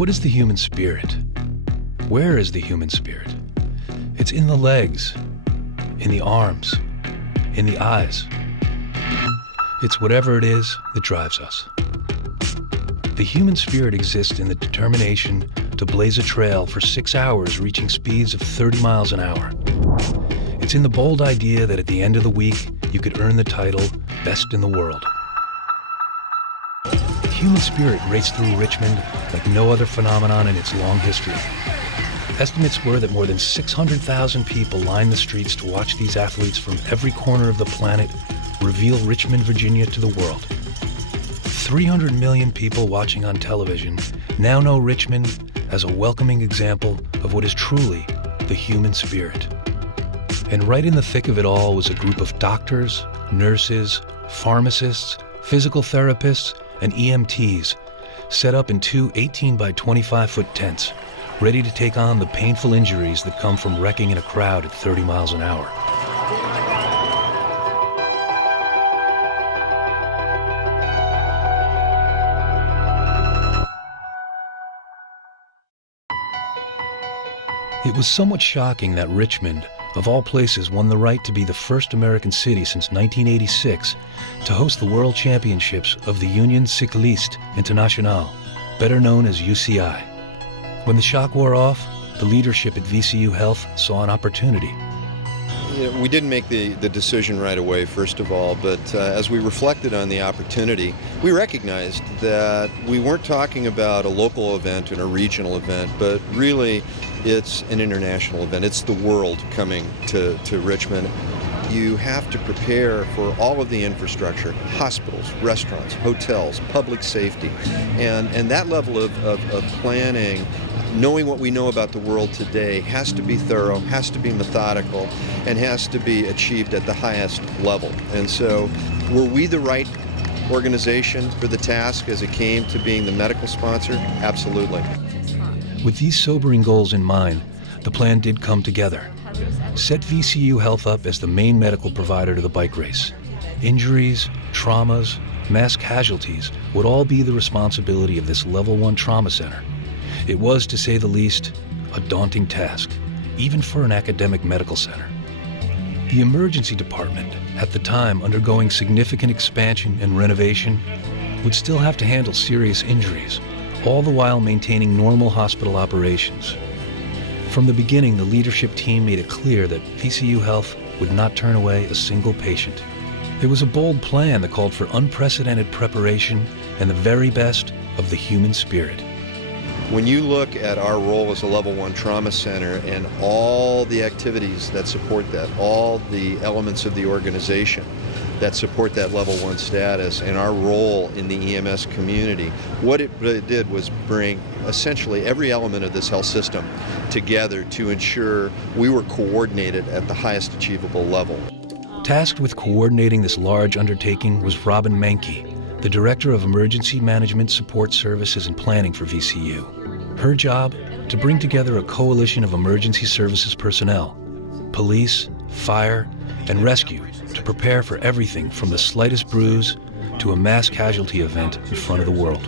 What is the human spirit? Where is the human spirit? It's in the legs, in the arms, in the eyes. It's whatever it is that drives us. The human spirit exists in the determination to blaze a trail for 6 hours, reaching speeds of 30 miles an hour. It's in the bold idea that at the end of the week, you could earn the title, Best in the World. The human spirit raced through Richmond like no other phenomenon in its long history. Estimates were that more than 600,000 people lined the streets to watch these athletes from every corner of the planet reveal Richmond, Virginia to the world. 300 million people watching on television now know Richmond as a welcoming example of what is truly the human spirit. And right in the thick of it all was a group of doctors, nurses, pharmacists, physical therapists, and EMTs set up in two 18 by 25-foot tents, ready to take on the painful injuries that come from wrecking in a crowd at 30 miles an hour. It was somewhat shocking that Richmond, of all places, won the right to be the first American city since 1986 to host the World Championships of the Union Cycliste Internationale, better known as UCI. When the shock wore off, the leadership at VCU Health saw an opportunity. We didn't make the decision right away, first of all, but as we reflected on the opportunity, we recognized that we weren't talking about a local event and a regional event, but really it's an international event. It's the world coming to Richmond. You have to prepare for all of the infrastructure, hospitals, restaurants, hotels, public safety, and that level of planning, knowing what we know about the world today, has to be thorough, has to be methodical, and has to be achieved at the highest level. And so, were we the right organization for the task as it came to being the medical sponsor? Absolutely. With these sobering goals in mind, the plan did come together. Set VCU Health up as the main medical provider to the bike race. Injuries, traumas, mass casualties would all be the responsibility of this Level 1 trauma center. It was, to say the least, a daunting task, even for an academic medical center. The emergency department, at the time undergoing significant expansion and renovation, would still have to handle serious injuries, all the while maintaining normal hospital operations. From the beginning, the leadership team made it clear that VCU Health would not turn away a single patient. There was a bold plan that called for unprecedented preparation and the very best of the human spirit. When you look at our role as a Level 1 trauma center and all the activities that support that, all the elements of the organization that support that Level 1 status and our role in the EMS community, what it really did was bring essentially every element of this health system together to ensure we were coordinated at the highest achievable level. Tasked with coordinating this large undertaking was Robin Mankey, the Director of Emergency Management Support Services and Planning for VCU. Her job, to bring together a coalition of emergency services personnel, police, fire, and rescue, to prepare for everything from the slightest bruise to a mass casualty event in front of the world.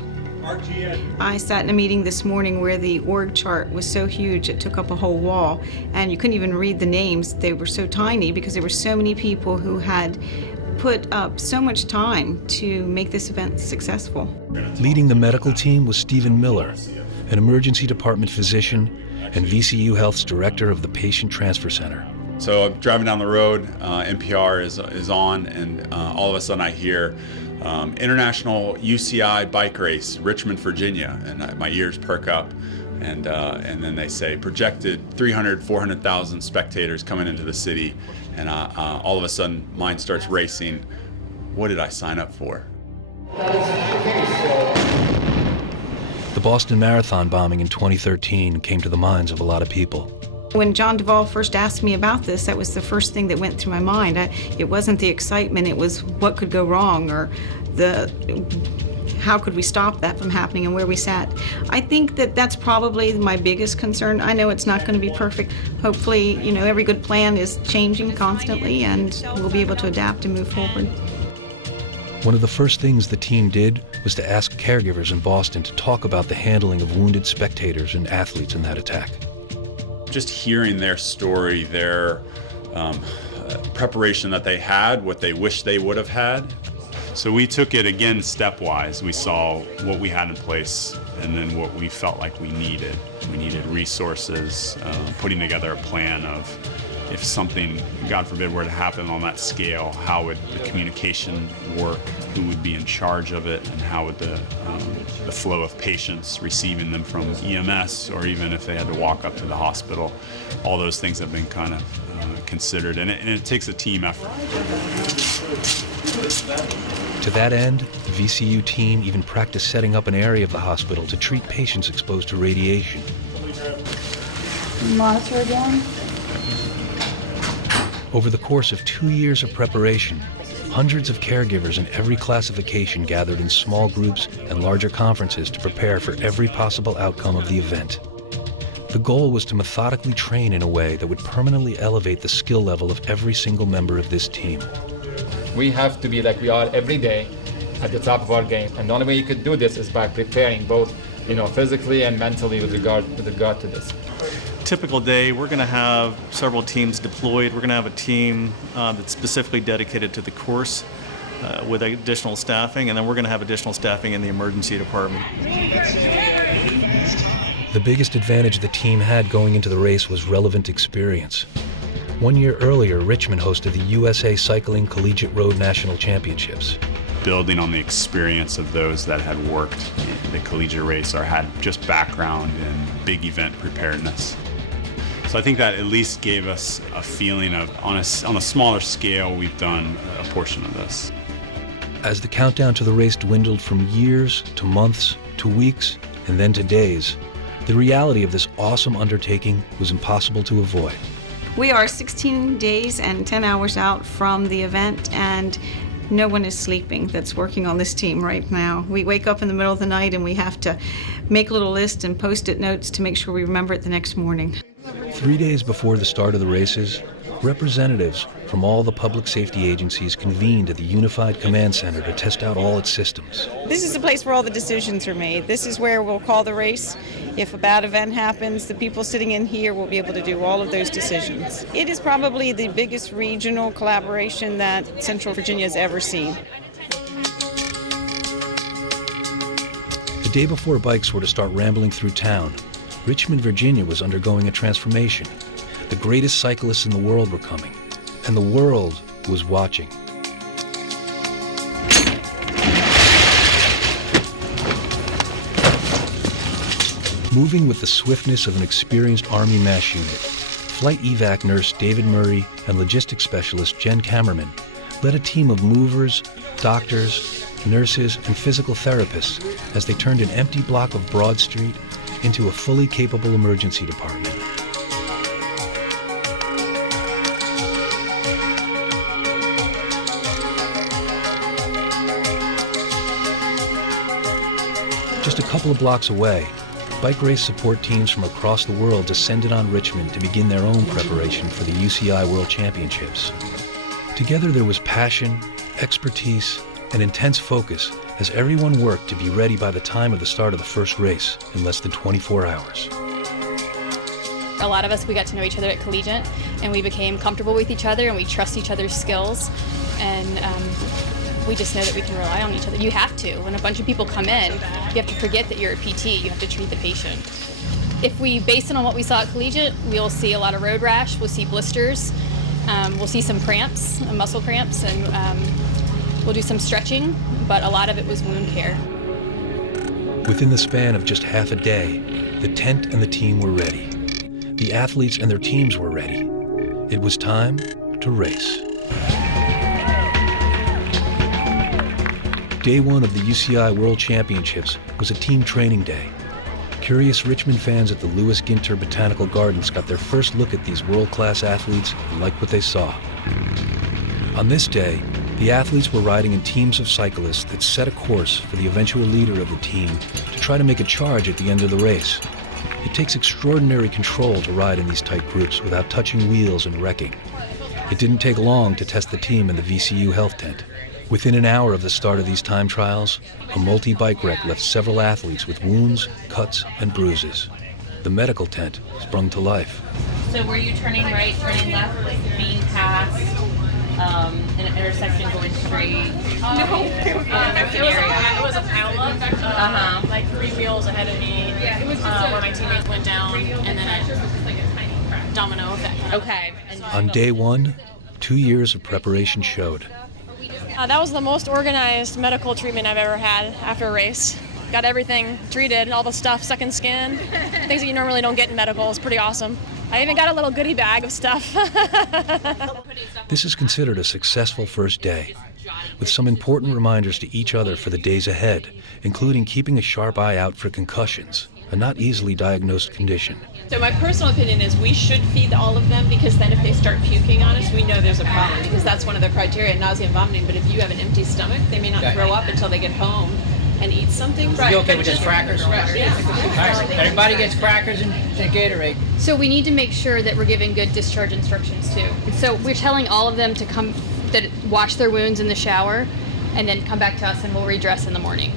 I sat in a meeting this morning where the org chart was so huge it took up a whole wall, and you couldn't even read the names. They were so tiny because there were so many people who had put up so much time to make this event successful. Leading the medical team was Stephen Miller, an emergency department physician and VCU Health's director of the Patient Transfer Center. So I'm driving down the road, NPR is on, and all of a sudden I hear International UCI Bike Race, Richmond, Virginia, and my ears perk up. And then they say projected 300, 400,000 spectators coming into the city, and all of a sudden mind starts racing. What did I sign up for? The Boston Marathon bombing in 2013 came to the minds of a lot of people. When John Duvall first asked me about this, that was the first thing that went through my mind. It wasn't the excitement, it was what could go wrong, or how could we stop that from happening and where we sat. I think that that's probably my biggest concern. I know it's not going to be perfect. Hopefully, every good plan is changing constantly and we'll be able to adapt and move forward. One of the first things the team did was to ask caregivers in Boston to talk about the handling of wounded spectators and athletes in that attack. Just hearing their story, their preparation that they had, what they wish they would have had. So we took it again stepwise. We saw what we had in place and then what we felt like we needed. We needed resources, putting together a plan of if something, God forbid, were to happen on that scale, how would the communication work, who would be in charge of it, and how would the flow of patients receiving them from EMS, or even if they had to walk up to the hospital. All those things have been kind of considered, and it takes a team effort. To that end, the VCU team even practiced setting up an area of the hospital to treat patients exposed to radiation. Monitor again. Over the course of 2 years of preparation, hundreds of caregivers in every classification gathered in small groups and larger conferences to prepare for every possible outcome of the event. The goal was to methodically train in a way that would permanently elevate the skill level of every single member of this team. We have to be like we are every day at the top of our game. And the only way you could do this is by preparing both, physically and mentally with regard to this. Typical day, we're going to have several teams deployed. We're going to have a team that's specifically dedicated to the course with additional staffing, and then we're going to have additional staffing in the emergency department. The biggest advantage the team had going into the race was relevant experience. 1 year earlier, Richmond hosted the USA Cycling Collegiate Road National Championships. Building on the experience of those that had worked in the collegiate race or had just background in big event preparedness. So I think that at least gave us a feeling of, on a smaller scale, we've done a portion of this. As the countdown to the race dwindled from years to months to weeks and then to days, the reality of this awesome undertaking was impossible to avoid. We are 16 days and 10 hours out from the event, and no one is sleeping that's working on this team right now. We wake up in the middle of the night and we have to make a little list and post-it notes to make sure we remember it the next morning. 3 days before the start of the races, representatives from all the public safety agencies convened at the Unified Command Center to test out all its systems. This is the place where all the decisions are made. This is where we'll call the race. If a bad event happens, the people sitting in here will be able to do all of those decisions. It is probably the biggest regional collaboration that Central Virginia has ever seen. The day before bikes were to start rambling through town, Richmond, Virginia was undergoing a transformation. The greatest cyclists in the world were coming, and the world was watching. Moving with the swiftness of an experienced Army MASH unit, Flight Evac nurse David Murray and logistics specialist Jen Kammerman led a team of movers, doctors, nurses, and physical therapists as they turned an empty block of Broad Street into a fully capable emergency department. Just a couple of blocks away, bike race support teams from across the world descended on Richmond to begin their own preparation for the UCI World Championships. Together there was passion, expertise, and intense focus as everyone worked to be ready by the time of the start of the first race in less than 24 hours. A lot of us, we got to know each other at Collegiate, and we became comfortable with each other, and we trust each other's skills, and we just know that we can rely on each other. You have to. When a bunch of people come in, you have to forget that you're a PT. You have to treat the patient. If we base it on what we saw at Collegiate, we'll see a lot of road rash, we'll see blisters, we'll see some cramps, muscle cramps, and we'll do some stretching, but a lot of it was wound care. Within the span of just half a day, the tent and the team were ready. The athletes and their teams were ready. It was time to race. Day one of the UCI World Championships was a team training day. Curious Richmond fans at the Lewis Ginter Botanical Gardens got their first look at these world-class athletes and liked what they saw. On this day, the athletes were riding in teams of cyclists that set a course for the eventual leader of the team to try to make a charge at the end of the race. It takes extraordinary control to ride in these tight groups without touching wheels and wrecking. It didn't take long to test the team in the VCU health tent. Within an hour of the start of these time trials, a multi-bike wreck left several athletes with wounds, cuts, and bruises. The medical tent sprung to life. So were you turning right, turning left, like being past an intersection going straight? No, it was a pileup. Like 3 wheels ahead of me. It was just where my teammates went down, and then a domino effect. Okay. On day one, 2 years of preparation showed. That was the most organized medical treatment I've ever had after a race. Got everything treated, all the stuff, second skin, things that you normally don't get in medical. It's pretty awesome. I even got a little goodie bag of stuff. This is considered a successful first day, with some important reminders to each other for the days ahead, including keeping a sharp eye out for concussions, a not easily diagnosed condition. So my personal opinion is we should feed all of them, because then if they start puking on us, we know there's a problem, because that's one of the criteria, nausea and vomiting. But if you have an empty stomach, they may not throw up until they get home and eat something. You okay with just crackers? Right. Yeah. All right. Everybody gets crackers and Gatorade. So we need to make sure that we're giving good discharge instructions too. So we're telling all of them to come, that wash their wounds in the shower, and then come back to us and we'll redress in the morning.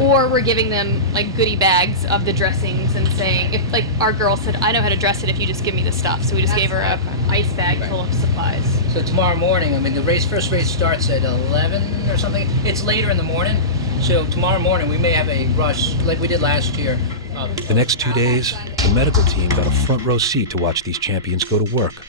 Or we're giving them like goodie bags of the dressings and saying, if like our girl said, I know how to dress it if you just give me the stuff. So we just gave her a ice bag full of supplies. So tomorrow morning, I mean, the first race starts at 11 or something. It's later in the morning. So tomorrow morning we may have a rush like we did last year. The next 2 days, the medical team got a front row seat to watch these champions go to work.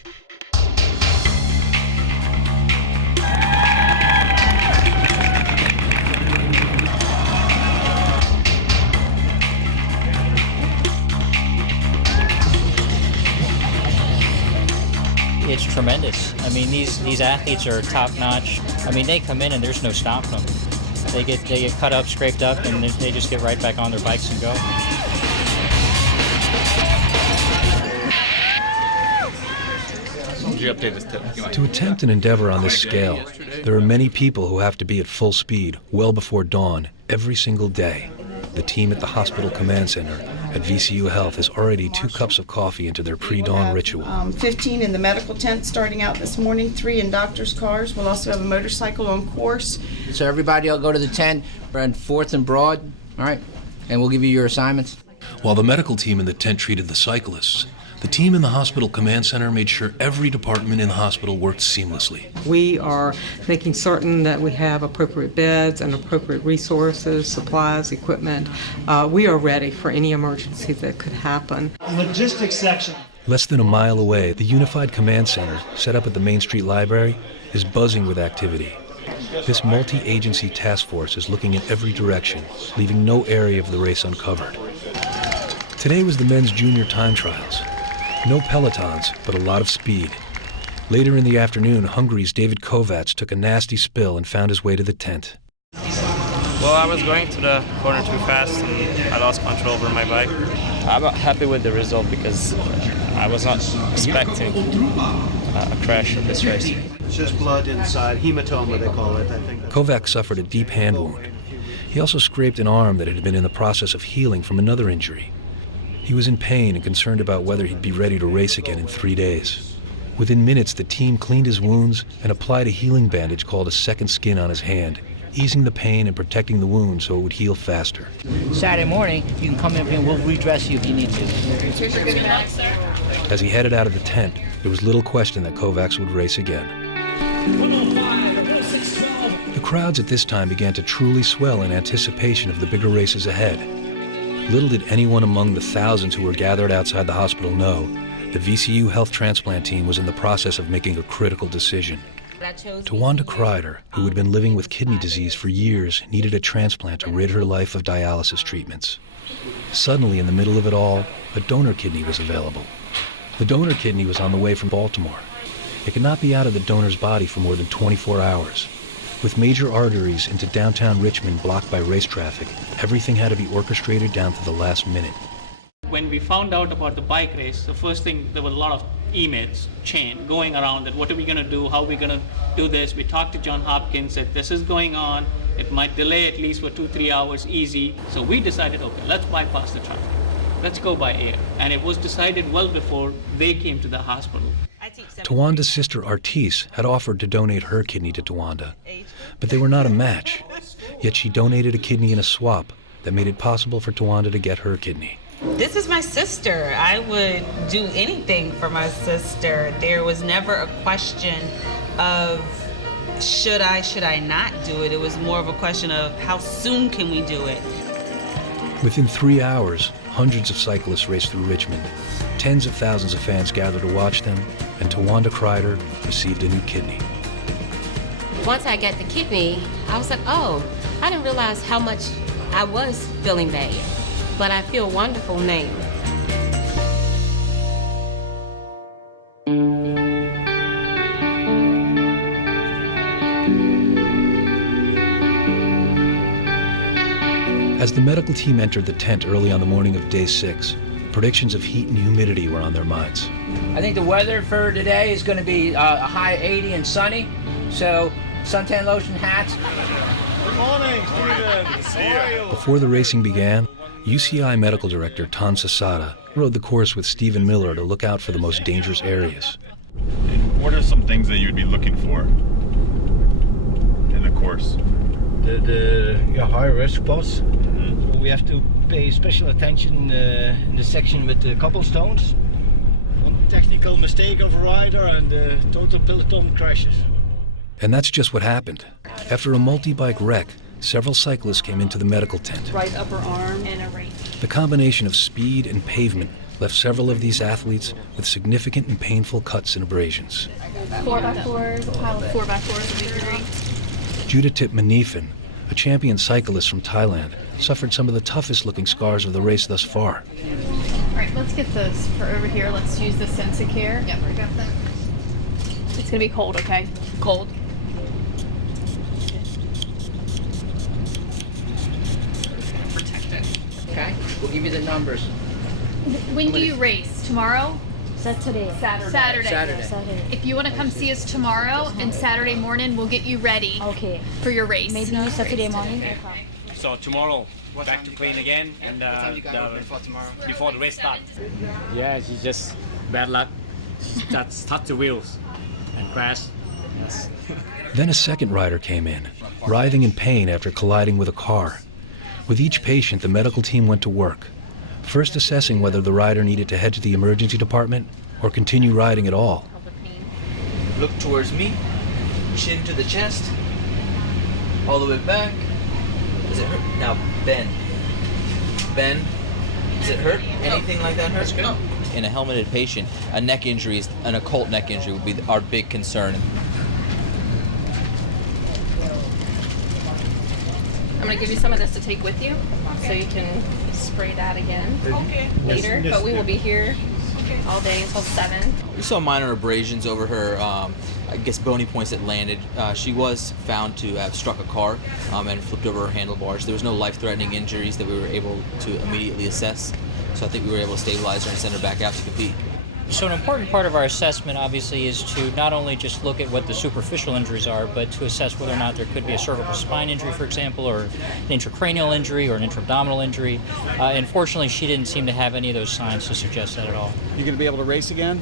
It's tremendous. I mean, these athletes are top notch. I mean, they come in and there's no stopping them. They get cut up, scraped up, and they just get right back on their bikes and go. To attempt an endeavor on this scale, there are many people who have to be at full speed well before dawn every single day. The team at the hospital command center at VCU Health has already 2 cups of coffee into their pre-dawn ritual. 15 in the medical tent starting out this morning, 3 in doctors' cars. We'll also have a motorcycle on course. So everybody will go to the tent. We're on 4th and Broad, all right? And we'll give you your assignments. While the medical team in the tent treated the cyclists, the team in the hospital command center made sure every department in the hospital worked seamlessly. We are making certain that we have appropriate beds and appropriate resources, supplies, equipment. We are ready for any emergency that could happen. Logistics section. Less than a mile away, the Unified Command Center, set up at the Main Street Library, is buzzing with activity. This multi-agency task force is looking in every direction, leaving no area of the race uncovered. Today was the men's junior time trials. No pelotons, but a lot of speed. Later in the afternoon, Hungary's David Kovacs took a nasty spill and found his way to the tent. Well, I was going to the corner too fast and I lost control over my bike. I'm not happy with the result because I was not expecting a crash in this race. It's just blood inside, hematoma they call it, I think. Kovacs suffered a deep hand wound. He also scraped an arm that had been in the process of healing from another injury. He was in pain and concerned about whether he'd be ready to race again in 3 days. Within minutes, the team cleaned his wounds and applied a healing bandage called a second skin on his hand, easing the pain and protecting the wound so it would heal faster. Saturday morning, you can come in and we'll redress you if you need to. Here's your goodie bag, sir. As he headed out of the tent, there was little question that Kovacs would race again. The crowds at this time began to truly swell in anticipation of the bigger races ahead. Little did anyone among the thousands who were gathered outside the hospital know the VCU Health Transplant team was in the process of making a critical decision. Tawanda Kreider, who had been living with kidney disease for years, needed a transplant to rid her life of dialysis treatments. Suddenly, in the middle of it all, a donor kidney was available. The donor kidney was on the way from Baltimore. It could not be out of the donor's body for more than 24 hours. With major arteries into downtown Richmond blocked by race traffic, everything had to be orchestrated down to the last minute. When we found out about the bike race, the first thing, there were a lot of emails chain going around that what are we going to do, how are we going to do this. We talked to John Hopkins, said this is going on, it might delay at least for 2-3 hours easy. So we decided, okay, let's bypass the traffic, let's go by air. And it was decided well before they came to the hospital. Tawanda's sister Artis had offered to donate her kidney to Tawanda, but they were not a match. Yet she donated a kidney in a swap that made it possible for Tawanda to get her kidney. This is my sister. I would do anything for my sister. There was never a question of should I not do it. It was more of a question of how soon can we do it. Within 3 hours, hundreds of cyclists raced through Richmond. Tens of thousands of fans gathered to watch them, and Tawanda Kreider received a new kidney. Once I got the kidney, I was like, oh, I didn't realize how much I was feeling bad. But I feel wonderful now. As the medical team entered the tent early on the morning of day 6, predictions of heat and humidity were on their minds. I think the weather for today is going to be a high 80 and sunny. So suntan lotion, hats. Good morning, Steven. How are you? Before the racing began, UCI Medical Director Tan Sasada rode the course with Stephen Miller to look out for the most dangerous areas. What are some things that you'd be looking for in the course? The high-risk spots. We have to pay special attention in the section with the cobblestones. One technical mistake of a rider and total peloton crashes. And that's just what happened. After a multi-bike wreck, several cyclists came into the medical tent. Right upper arm and a race. The combination of speed and pavement left several of these athletes with significant and painful cuts and abrasions. 4x4s, a pile of 4x4s would be great. Judithip Manifan, a champion cyclist from Thailand, suffered some of the toughest looking scars of the race thus far. All right, let's get this for over here. Let's use the Sensicare. Yep, I got that. It's gonna be cold, okay? Cold. Protect it. Okay, we'll give you the numbers. When do you race? Tomorrow? Saturday. Saturday. If you want to come see us tomorrow and Saturday morning, we'll get you ready for your race. Maybe Saturday morning. So tomorrow, back to clean again, and before the race starts. Yeah, it's just bad luck. Just touch the wheels and crash. Yes. Then a second rider came in, writhing in pain after colliding with a car. With each patient, the medical team went to work, first assessing whether the rider needed to head to the emergency department or continue riding at all. Look towards me, chin to the chest, all the way back. Does it hurt? Now bend. Bend. Does it hurt? Anything like that hurt? That's good. In a helmeted patient, a neck injury, an occult neck injury would be our big concern. I'm going to give you some of this to take with you so you can spray that again later. But we will be here all day until 7. We saw minor abrasions over her, I guess, bony points that landed. She was found to have struck a car and flipped over her handlebars. There was no life-threatening injuries that we were able to immediately assess. So I think we were able to stabilize her and send her back out to compete. So an important part of our assessment, obviously, is to not only just look at what the superficial injuries are, but to assess whether or not there could be a cervical spine injury, for example, or an intracranial injury or an intra-abdominal injury. And fortunately, she didn't seem to have any of those signs to suggest that at all. You going to be able to race again?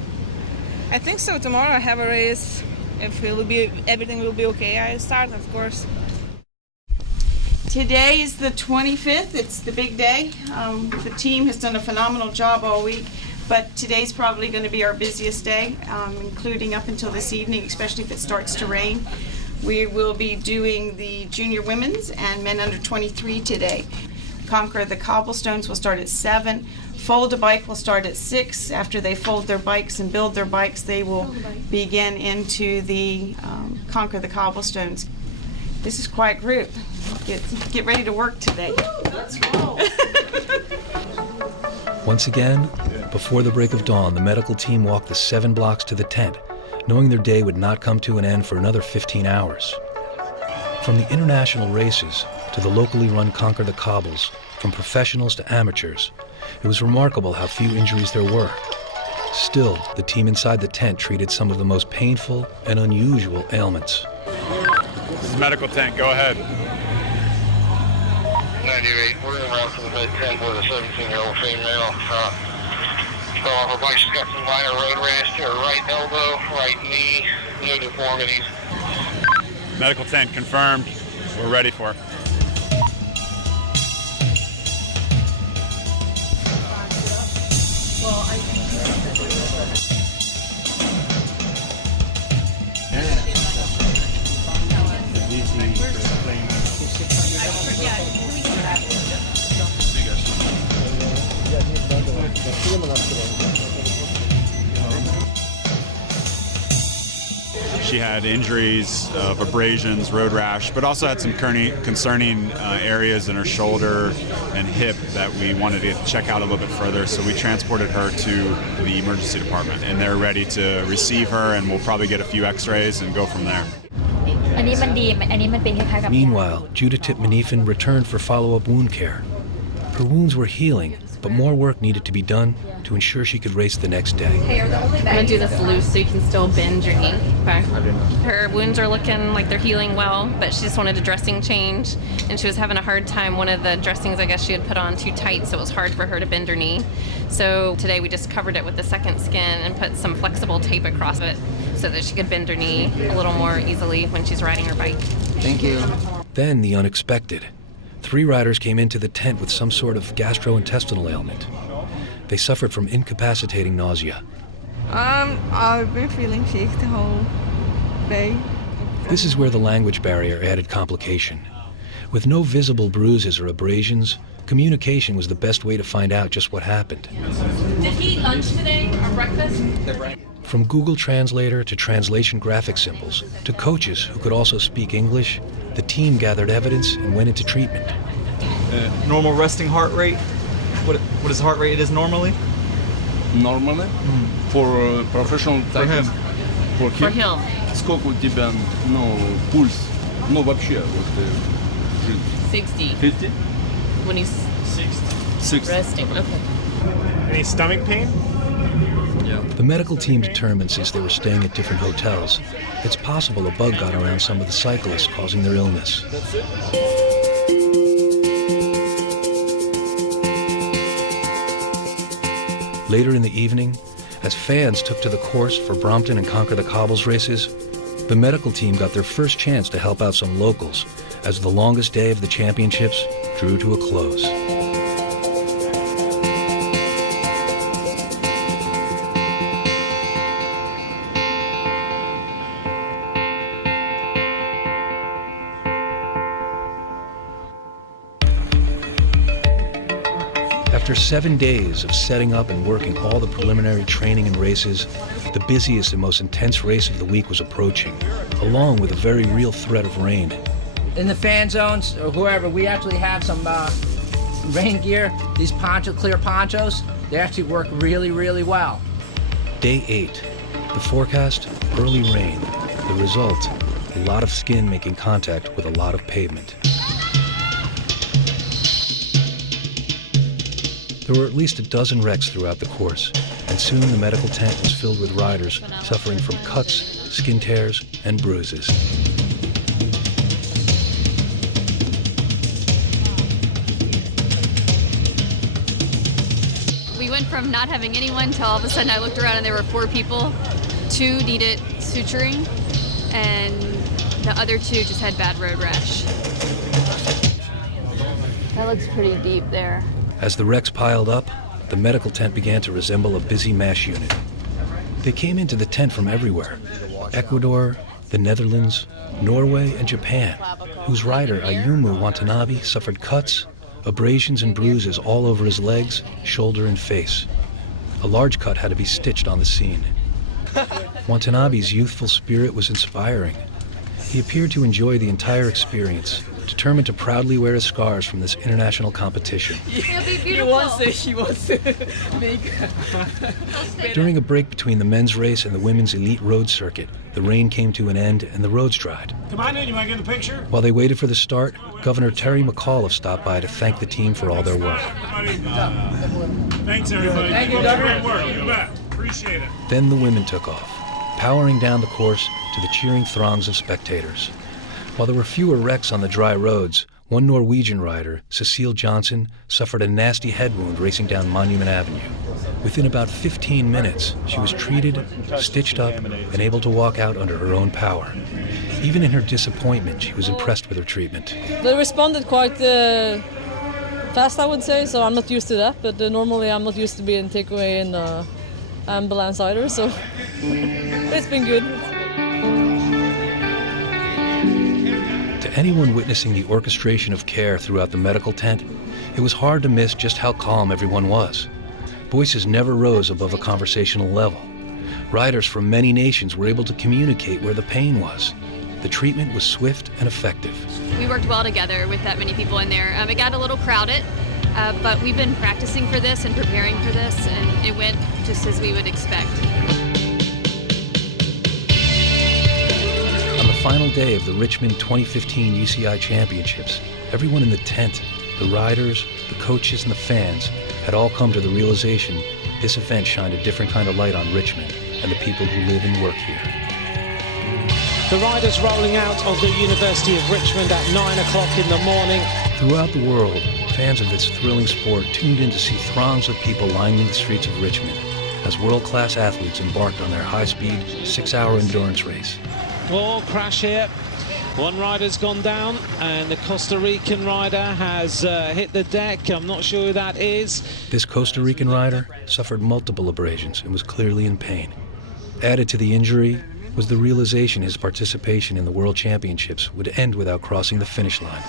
I think so. Tomorrow I have a race. If everything will be okay, I start, of course. Today is the 25th. It's the big day. The team has done a phenomenal job all week, but today's probably going to be our busiest day, including up until this evening, especially if it starts to rain. We will be doing the junior women's and men under 23 today. Conquer the Cobblestones will start at 7. Fold a Bike will start at 6. After they fold their bikes and build their bikes, they will begin into the Conquer the Cobblestones. This is quite a group. Get ready to work today. Let's roll. Once again, before the break of dawn, the medical team walked the 7 blocks to the tent, knowing their day would not come to an end for another 15 hours. From the international races to the locally run Conquer the Cobbles, from professionals to amateurs, it was remarkable how few injuries there were. Still, the team inside the tent treated some of the most painful and unusual ailments. This is medical tent, go ahead. 98, we're in route to the mid-10 with a 17-year-old female. Fell off her bike. She's got some minor road rash to her right elbow, right knee, no deformities. Medical tent confirmed. We're ready for it. She had injuries of abrasions, road rash, but also had some concerning areas in her shoulder and hip that we wanted to check out a little bit further. So we transported her to the emergency department, and they're ready to receive her, and we'll probably get a few x-rays and go from there. Meanwhile, Judith Manifin returned for follow-up wound care. Her wounds were healing, but more work needed to be done to ensure she could race the next day. I'm going to do this loose so you can still bend your knee. Okay. Her wounds are looking like they're healing well, but she just wanted a dressing change, and she was having a hard time. One of the dressings, I guess, she had put on too tight, so it was hard for her to bend her knee. So today we just covered it with the second skin and put some flexible tape across it so that she could bend her knee a little more easily when she's riding her bike. Thank you. Then the unexpected. 3 riders came into the tent with some sort of gastrointestinal ailment. They suffered from incapacitating nausea. I've been feeling sick the whole day. This is where the language barrier added complication. With no visible bruises or abrasions, communication was the best way to find out just what happened. Did he eat lunch today or breakfast? From Google Translator to translation graphic symbols to coaches who could also speak English, the team gathered evidence and went into treatment. Normal resting heart rate? What is heart rate it is normally? Normally? For professional cyclists? For him. Сколько у тебя, пульс? Вообще, 60. 50? When he's 60. Resting. Okay. Any stomach pain? The medical team determined, since they were staying at different hotels, it's possible a bug got around some of the cyclists, causing their illness. Later in the evening, as fans took to the course for Brompton and Conquer the Cobbles races, the medical team got their first chance to help out some locals as the longest day of the championships drew to a close. After 7 days of setting up and working all the preliminary training and races, the busiest and most intense race of the week was approaching, along with a very real threat of rain. In the fan zones, or whoever, we actually have some rain gear. These clear ponchos, they actually work really, really well. Day 8. The forecast, early rain. The result, a lot of skin making contact with a lot of pavement. There were at least a dozen wrecks throughout the course, and soon the medical tent was filled with riders suffering from cuts, skin tears, and bruises. We went from not having anyone to all of a sudden I looked around and there were 4 people. 2 needed suturing, and the other 2 just had bad road rash. That looks pretty deep there. As the wrecks piled up, the medical tent began to resemble a busy MASH unit. They came into the tent from everywhere: Ecuador, the Netherlands, Norway, and Japan, whose rider Ayumu Watanabe suffered cuts, abrasions, and bruises all over his legs, shoulder, and face. A large cut had to be stitched on the scene. Watanabe's youthful spirit was inspiring. He appeared to enjoy the entire experience, determined to proudly wear his scars from this international competition. He wants to make... During a break between the men's race and the women's elite road circuit, the rain came to an end and the roads dried. Come on in, you want to get in the picture? While they waited for the start, Governor Terry McAuliffe stopped by to thank the team for all their work. Thanks, everybody. Thank you, Governor. Great work. You bet. Appreciate it. Then the women took off, powering down the course to the cheering throngs of spectators. While there were fewer wrecks on the dry roads, One Norwegian rider, Cecile Johnson, suffered a nasty head wound racing down Monument Avenue. Within about 15 minutes, she was treated, stitched up, and able to walk out under her own power. Even in her disappointment, she was impressed with her treatment. They responded quite fast, I would say, so I'm not used to that, but normally I'm not used to being taken away in the ambulance either, so it's been good. To anyone witnessing the orchestration of care throughout the medical tent, it was hard to miss just how calm everyone was. Voices never rose above a conversational level. Riders from many nations were able to communicate where the pain was. The treatment was swift and effective. We worked well together with that many people in there. It got a little crowded, but we've been practicing for this and preparing for this, and it went just as we would expect. On the final day of the Richmond 2015 UCI Championships, everyone in the tent, the riders, the coaches, and the fans had all come to the realization this event shined a different kind of light on Richmond and the people who live and work here. The riders rolling out of the University of Richmond at 9 o'clock in the morning. Throughout the world, fans of this thrilling sport tuned in to see throngs of people lining the streets of Richmond as world-class athletes embarked on their high-speed, 6-hour endurance race. Oh, crash here. One rider's gone down, and the Costa Rican rider has hit the deck. I'm not sure who that is. This Costa Rican rider suffered multiple abrasions and was clearly in pain. Added to the injury was the realization his participation in the World Championships would end without crossing the finish line.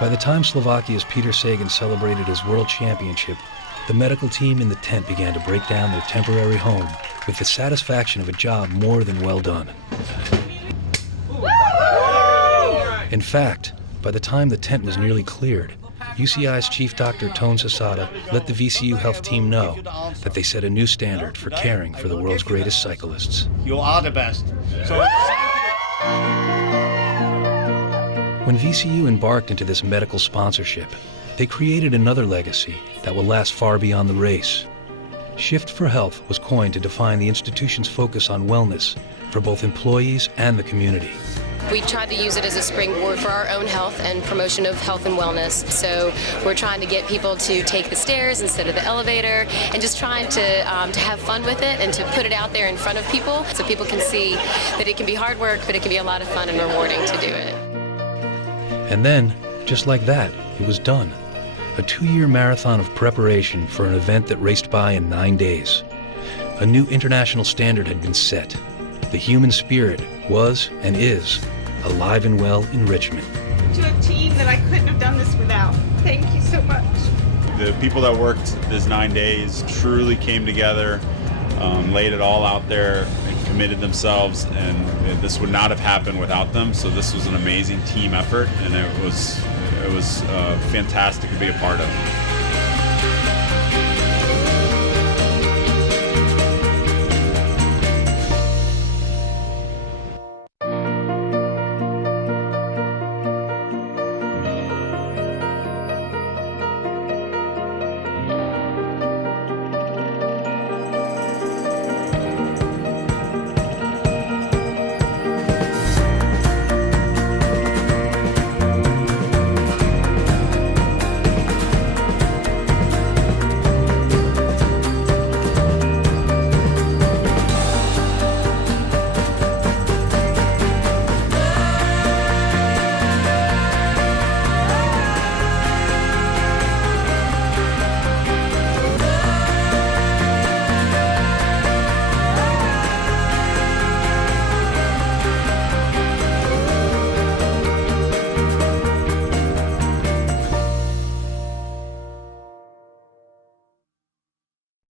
By the time Slovakia's Peter Sagan celebrated his World Championship, the medical team in the tent began to break down their temporary home with the satisfaction of a job more than well done. In fact, by the time the tent was nearly cleared, UCI's Chief Dr. Tone Sasada let the VCU health team know that they set a new standard for caring for the world's greatest cyclists. You are the best. When VCU embarked into this medical sponsorship, they created another legacy that will last far beyond the race. Shift for Health was coined to define the institution's focus on wellness for both employees and the community. We tried to use it as a springboard for our own health and promotion of health and wellness. So we're trying to get people to take the stairs instead of the elevator, and just trying to have fun with it and to put it out there in front of people so people can see that it can be hard work, but it can be a lot of fun and rewarding to do it. And then, just like that, it was done. A 2-year marathon of preparation for an event that raced by in 9 days. A new international standard had been set. The human spirit was and is alive and well in Richmond. To a team that I couldn't have done this without. Thank you so much. The people that worked this 9 days truly came together, laid it all out there, and committed themselves, and this would not have happened without them. So this was an amazing team effort, and it was fantastic to be a part of.